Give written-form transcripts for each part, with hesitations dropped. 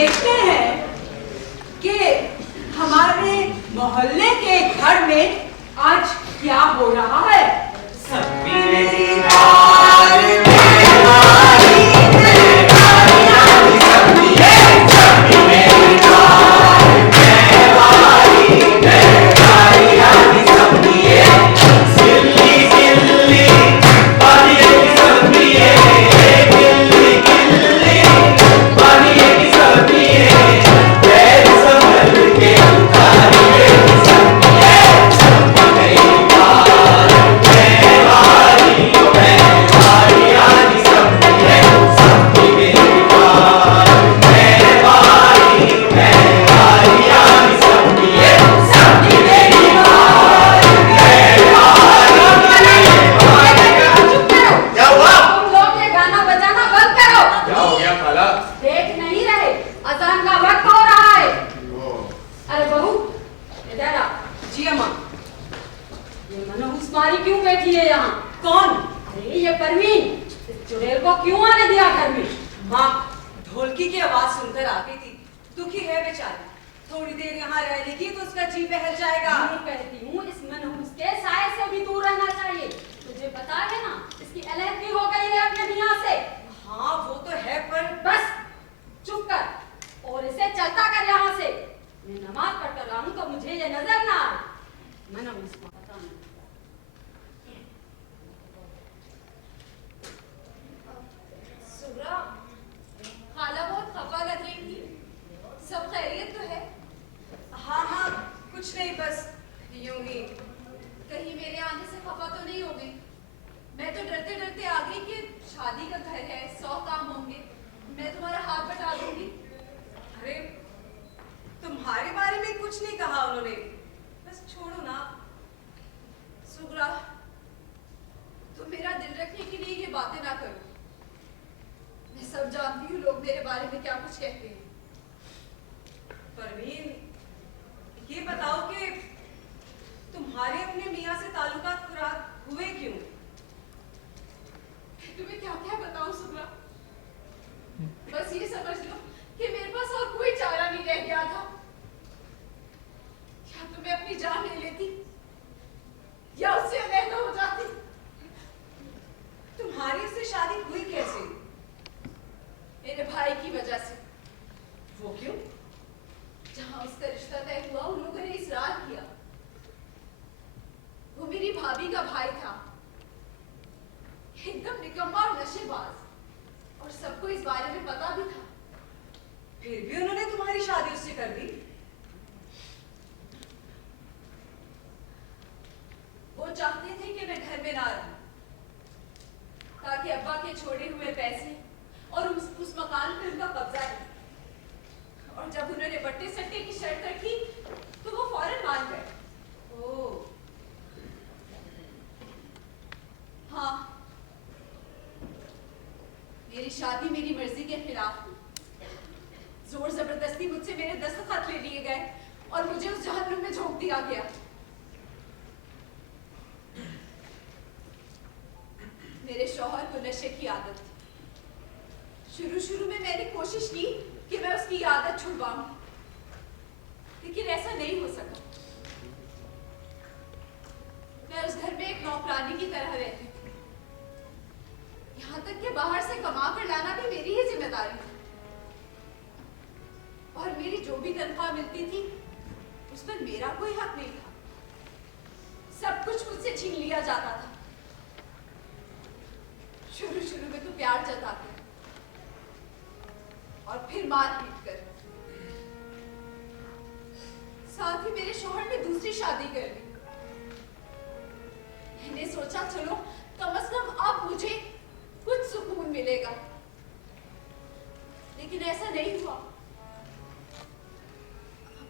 देखते हैं कि हमारे मोहल्ले के घर में आज क्या हो रहा है। शादी मेरी मर्जी के खिलाफ हुई। जोर जबरदस्ती मुझसे मेरे दस्तखत ले लिए गए और मुझे उस जहन्नुम में झोंक दिया गया। मेरे शौहर को नशे की आदत थी। शुरू में मैंने कोशिश की कि मैं उसकी आदत छुड़वाऊं, लेकिन ऐसा नहीं हो सका। मैं उस घर में एक नौकरानी की तरह रहती थी। यहाँ तक कि बाहर से कमा कर लाना भी मेरी ही जिम्मेदारी थी, और मेरी जो भी तनख्वाह मिलती थी उस पर मेरा कोई हक नहीं था। सब कुछ मुझसे छीन लिया जाता था। शुरू में तो प्यार जताते और फिर मार पीट कर। साथ ही मेरे शौहर ने दूसरी शादी कर ली। मैंने सोचा चलो कम से कम अब मुझे कुछ सुकून मिलेगा, लेकिन ऐसा नहीं हुआ।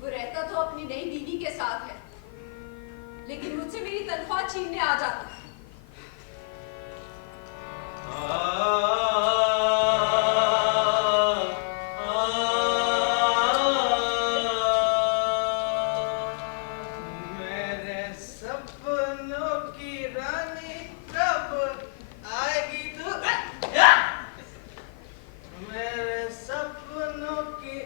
वो रहता तो अपनी नई बीवी के साथ है, लेकिन मुझसे मेरी तनख्वाह छीनने आ जाता है। मेरे सपनों की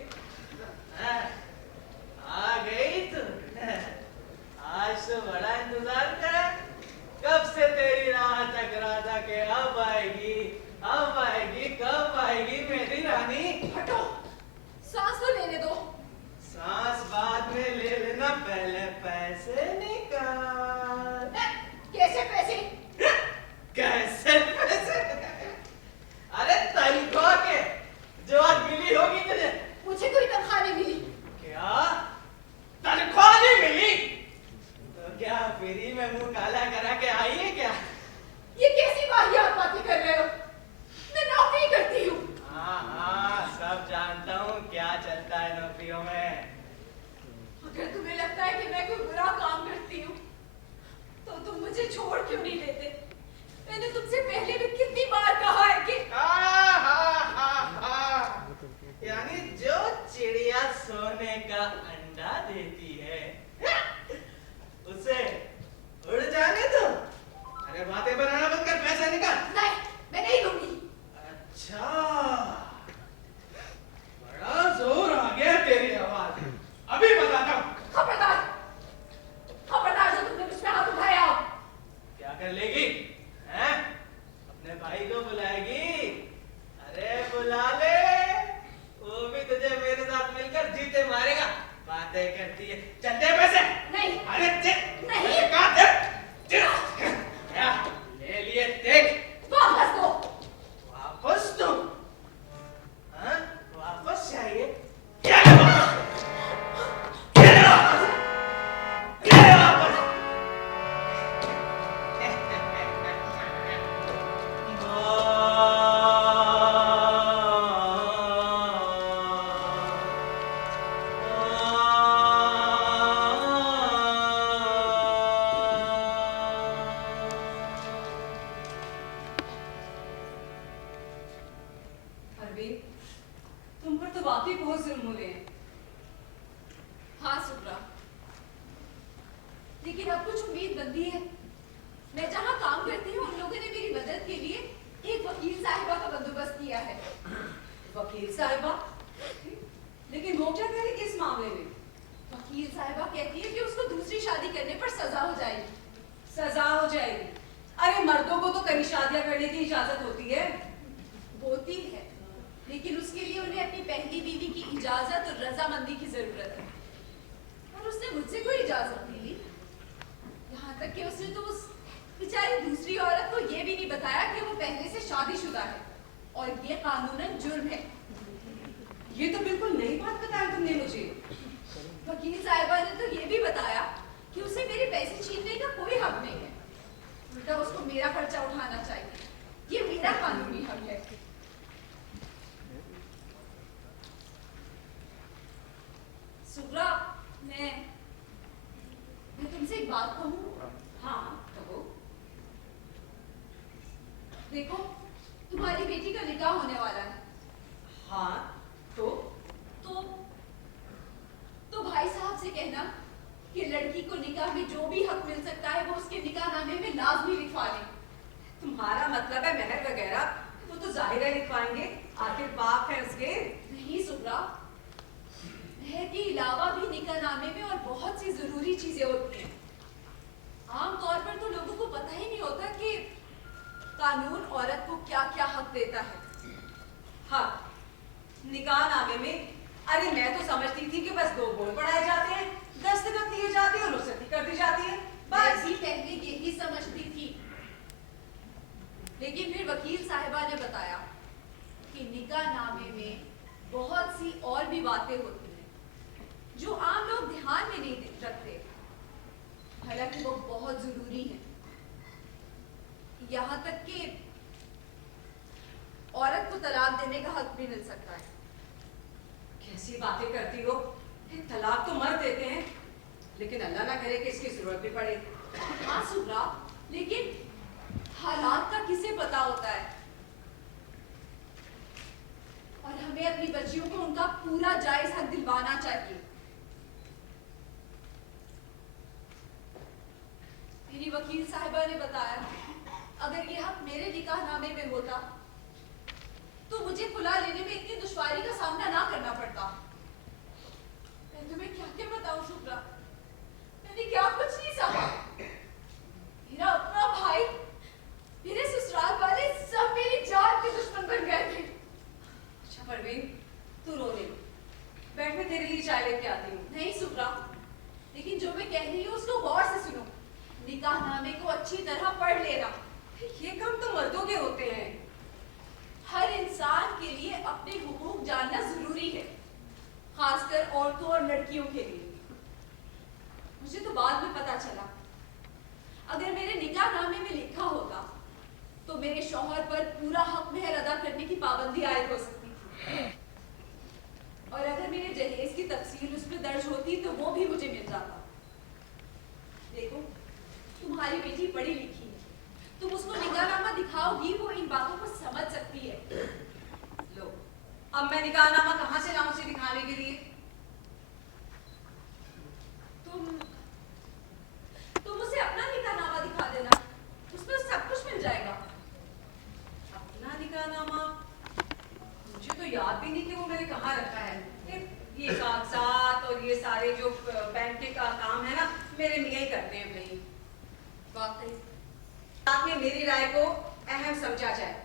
मुझे छोड़ क्यों नहीं देते? मैंने तुमसे पहले भी कितनी बार कहा है कि यानी जो चिड़िया सोने का अंडा देती है उसे उड़ जाने दो। अरे बातें बनाना बंद कर, पैसा निकाल। नहीं, मैं नहीं दूंगी। अच्छा, बड़ा जोर आ गया तेरी आवाज में। अभी बताता हूँ। खबरदार, खबरदार जो तुमने मुझ पे हाथ उठाया। क्या कर लेगी? हैं? अपने भाई को बुलाएगी? अरे बुला ले, वो भी तुझे मेरे साथ मिलकर जीते मारेगा। बातें करती है, चल दे पैसे। नहीं। अरे दे। नहीं। कहाँ दे? क्या? ले लिए, देख। वापस दो। वापस दो? हाँ? वापस चाहिए? क्या ले वापस? क्या ले वापस? क्या ले वापस? परवीन, तुम पर तो वाकई बहुत जुल्म हो रहे हैं। हाँ सुब्रा, लेकिन अब कुछ उम्मीद बनती है। मैं जहाँ काम करती हूँ उन लोगों ने मेरी मदद के लिए एक वकील साहिबा का बंदोबस्त किया है। वकील साहिबा? लेकिन वो क्या कह रही किस मामले में? वकील साहिबा कहती है कि उसको दूसरी शादी करने पर सजा हो जाएगी। सजा हो जाएगी? अरे मर्दों को तो कई शादियां करने की इजाजत होती है। होती है, लेकिन उसके लिए उन्हें अपनी पहली बीवी की इजाजत और रजामंदी की जरूरत है, और उसने मुझसे कोई इजाजत नहीं ली। यहाँ तक कि उसने तो उस बेचारी दूसरी औरत को ये भी नहीं बताया कि वो पहले से शादीशुदा है, और ये कानूनन जुर्म है। ये तो बिल्कुल नई बात बताया तुमने मुझे। वकील साहिबा ने तो ये भी बताया कि उसे मेरे पैसे छीनने का कोई हक नहीं है, उल्टा उसको मेरा खर्चा उठाना चाहिए। ये मेरा कानूनी हक है। सुब्रा, मैं तुमसे एक बात कहूँ? हाँ कहो। देखो, तुम्हारी बेटी का निकाह होने वाला है। हाँ तो भाई साहब से कहना कि लड़की को निकाह में जो भी हक मिल सकता है वो उसके निकाहनामे में लाजमी लिखवा लें। तुम्हारा मतलब है मेहर वगैरह? वो तो जाहिर है लिखवाएंगे, आखिर बाप है उसके। नहीं सुब्रा, मेहर के अलावा भी निकाहनामे में और बहुत सी जरूरी चीजें होती हैं। आमतौर पर तो लोगों को पता ही नहीं होता कि कानून औरत को क्या क्या हक देता है। हाँ, निकाहनामे में? अरे मैं तो समझती थी कि बस 2 बोल पढ़ाए जाते हैं, दस्तखत दिए जाते हैं और रुखसती कर दी जाती है, मैं बस। भी पहले यही समझती थी, लेकिन फिर वकील साहिबा ने बताया कि निकाहनामे में बहुत सी और भी बातें होती हैं जो आम लोग ध्यान में नहीं रखते, हालांकि वो बहुत जरूरी है। यहाँ तक कि औरत को तलाक देने का हक भी मिल सकता है। कैसी बातें करती हो? तलाक तो मर्द देते हैं, लेकिन अल्लाह ना करे कि इसकी जरूरत भी पड़े। हाँ सुब्रा, लेकिन हालात का किसे पता होता है, और हमें अपनी बच्चियों को उनका पूरा जायज हक दिलवाना चाहिए। मेरी वकील साहिबा ने बताया अगर ये हक मेरे निकाहनामे में होता तो मुझे खुला लेने में इतनी दुश्वारी का सामना ना करना पड़ता। मैं तुम्हें क्या क्या बताऊं सुब्रा, मैंने क्या कुछ नहीं सहा। मेरा अपना भाई, मेरे ससुराल वाले सब मेरी जान के दुश्मन बन गए थे। अच्छा परवीन, तू रो रही, बैठ मैं तेरे लिए चाय लेके आती हूँ। नहीं सुब्रा, लेकिन जो मैं कह रही हूँ उसको गौर से सुनो। निकाहनामे को अच्छी तरह पढ़ लेना। ये काम तो मर्दों के होते हैं। हर इंसान के लिए अपने हुकूक जानना जरूरी है, खासकर औरतों और लड़कियों के लिए। मुझे तो बाद में पता चला, अगर मेरे निकाहनामे में लिखा होता तो मेरे शौहर पर पूरा हक मेहर अदा करने की पाबंदी आयद हो सकती थी, और अगर मेरे जहेज की तफसील उसमें दर्ज होती तो वो भी मुझे मिल जाता। देखो, तुम्हारी बेटी पढ़ी निकाहनामा कहाँ से लाऊं उसे दिखाने के लिए? तुम उसे अपना निकाहनामा दिखा देना, उसमें सब कुछ मिल जाएगा। अपना निकाहनामा? मुझे तो याद भी नहीं कि वो मैंने कहाँ रखा है। ये कागजात और ये सारे जो बैंक के काम है ना, मेरे मियाँ ही करते हैं भाई। वाकई साथ में मेरी राय को अहम समझा जाए।